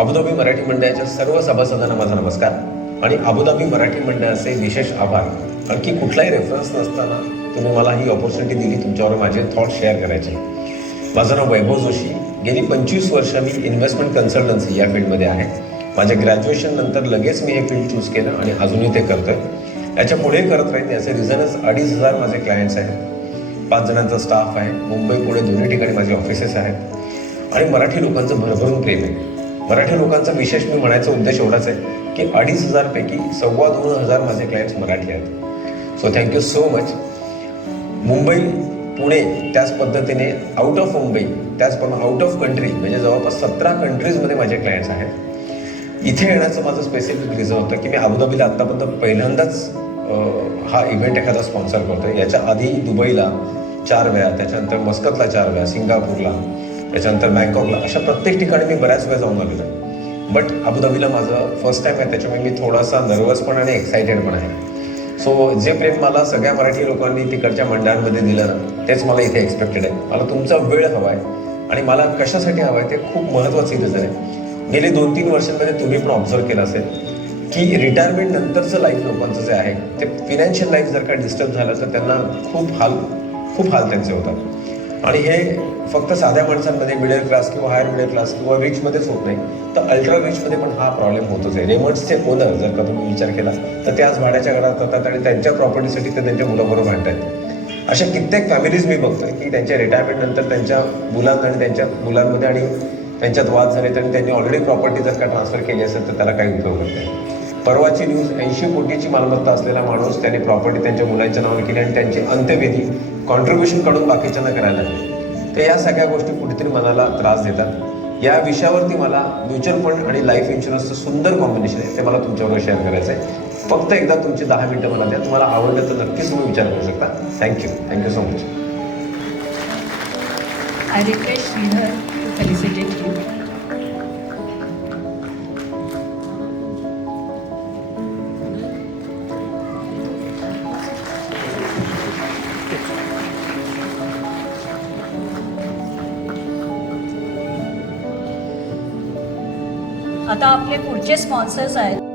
Abu Dhabi Marathi मंडळाच्या सर्व सभासदांना माझा नमस्कार आणि अबुधाबी मराठी मंडळाचे विशेष आभार. आणखी कुठलाही रेफरन्स नसताना तुम्ही मला ही ऑपॉर्च्युनिटी दिली तुमच्यावर माझे थॉट शेअर करायचे. माझं नाव वैभव जोशी. गेली 25 वर्ष मी इन्व्हेस्टमेंट कन्सल्टन्सी या फील्डमध्ये आहे. माझ्या ग्रॅज्युएशन नंतर लगेच मी हे फील्ड चूज केलं आणि अजूनही ते करतोय. याच्या पुढे करत राहील. याचे रिझनच 2,500 माझे क्लायंट्स आहेत, 5 जणांचा स्टाफ आहे, मुंबई पुणे दोन्ही ठिकाणी माझे ऑफिसेस आहेत आणि मराठी लोकांचं भरभरून प्रेम आहे. मराठी लोकांचा विशेष मी म्हणायचा उद्देश एवढाच आहे की 2,500 पैकी 2,2500 माझे क्लायंट्स मराठी आहेत. So thank you so much. Mumbai Pune त्याच पद्धतीने आउट ऑफ मुंबई त्याचप्रमाणे आउट ऑफ कंट्री म्हणजे जवळपास 17 कंट्रीजमध्ये माझे क्लायंट्स आहेत. इथे येण्याचं माझं स्पेसिफिक रिझन होतं की मी अबुधाबीला आत्तापर्यंत पहिल्यांदाच हा इव्हेंट एखादा स्पॉन्सर करतो. याच्या आधी दुबईला 4 वेळा, त्याच्यानंतर मस्कतला 4 वेळा, सिंगापूरला, त्याच्यानंतर बँकॉकला, अशा प्रत्येक ठिकाणी मी बऱ्याच वेळा जाऊन आलेलो आहे. बट अबुधाबीला माझं फर्स्ट टाईम आहे, त्याच्यामुळे मी थोडासा नर्वस पण आणि एक्सायटेड पण आहे. सो जे प्रेम मला सगळ्या मराठी लोकांनी तिकडच्या मंडळांमध्ये दिलं ना, तेच मला इथे एक्सपेक्टेड आहे. मला तुमचा वेळ हवा आहे आणि मला कशासाठी हवा आहे ते खूप महत्त्वाचं रिझन आहे. गेले 2-3 वर्षांमध्ये तुम्ही पण ऑब्झर्व केलं असेल की रिटायरमेंट नंतरचं लाईफ लोकांचं जे आहे ते फिनान्शियल लाईफ जर का डिस्टर्ब झालं तर त्यांना खूप हाल त्यांचे होतात. आणि हे फक्त साध्या माणसांमध्ये मिडल क्लास किंवा हायर मिडल क्लास किंवा रिचमध्येच होत नाही, तर अल्ट्रा रिचमध्ये पण हा प्रॉब्लेम होतोच आहे. रेमंड्सचे ओनर जर का तुम्ही विचार केला तर ते आज भाड्याच्या घरात राहतात आणि त्यांच्या प्रॉपर्टीसाठी ते त्यांच्या मुलाबरोबर भांडतात. अशा कित्येक फॅमिलीज मी बघतोय की त्यांच्या रिटायरमेंट नंतर त्यांच्या मुलांना आणि त्यांच्या मुलांमध्ये आणि त्यांच्यात वाद झाले तर त्यांनी ऑलरेडी प्रॉपर्टी जर का ट्रान्सफर केली असेल तर त्याला काही उपयोग होत नाही. परवाची न्यूज 80 कोटीची मालमत्ता असलेला माणूस त्याने प्रॉपर्टी त्यांच्या मुलांच्या नावाने केली आणि त्यांची अंत्यविधी कॉन्ट्रीब्युशन काढून बाकीच्यांना करायला लागली. तर या सगळ्या गोष्टी कुठेतरी मनाला त्रास देतात. या विषयावरती मला म्युच्युअल फंड आणि लाईफ इन्शुरन्सचं सुंदर कॉम्बिनेशन आहे, ते मला तुमच्याबरोबर शेअर करायचं आहे. फक्त एकदा तुमची 10 मिनिटं मला द्या. तुम्हाला आवडलं तर नक्कीच तुम्ही विचार करू शकता. Thank you so much. I request Sridhar to felicitate you. आता आपले पुढचे स्पॉन्सर्स आहेत